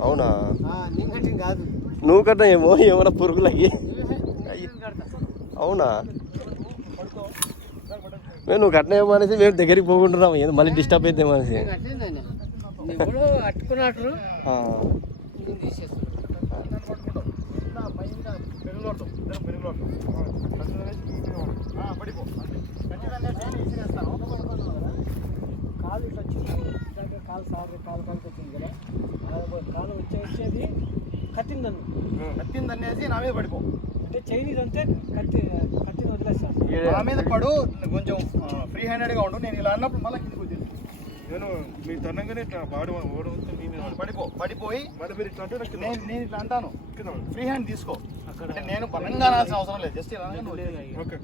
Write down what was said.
అవునా? కాదు. నువ్వు కట్ట ఏమో ఏమైనా పురుగులకి? అవునా? మేము నువ్వు కట్టినేమో అనేసి మేము దగ్గరికి పోకుంటున్నాం ఏదో మళ్ళీ డిస్టర్బ్ అయితేమో అనేసి. కాలు ఇట్లా వచ్చింది. కాలు సార్ కాలు వచ్చింది కదా. కాలు వచ్చే వచ్చేది కట్టింది నన్ను కత్తింది అనేసి నా మీద పడిపో. అంటే చైనీస్ అంతే కత్తి కత్తిని వదిలేస్తాను నా మీద పడు కొంచెం ఫ్రీ హ్యాండెడ్గా ఉండు. నేను ఇలా అన్నప్పుడు మళ్ళీ కిందికి వచ్చేది నేను మీ తనంగానే ఇట్లా బాడీ ఓడవస్తే మీ మీద పడి. పడిపో పడిపోయి మరి మీరు ఇట్లా అంటే నాకు నేను నేను ఇట్లా అంటాను. ఫ్రీ హ్యాండ్ తీసుకో. అంటే నేను బలంగా అనాల్సిన అవసరం లేదు. జస్ట్ ఇలా. ఓకే.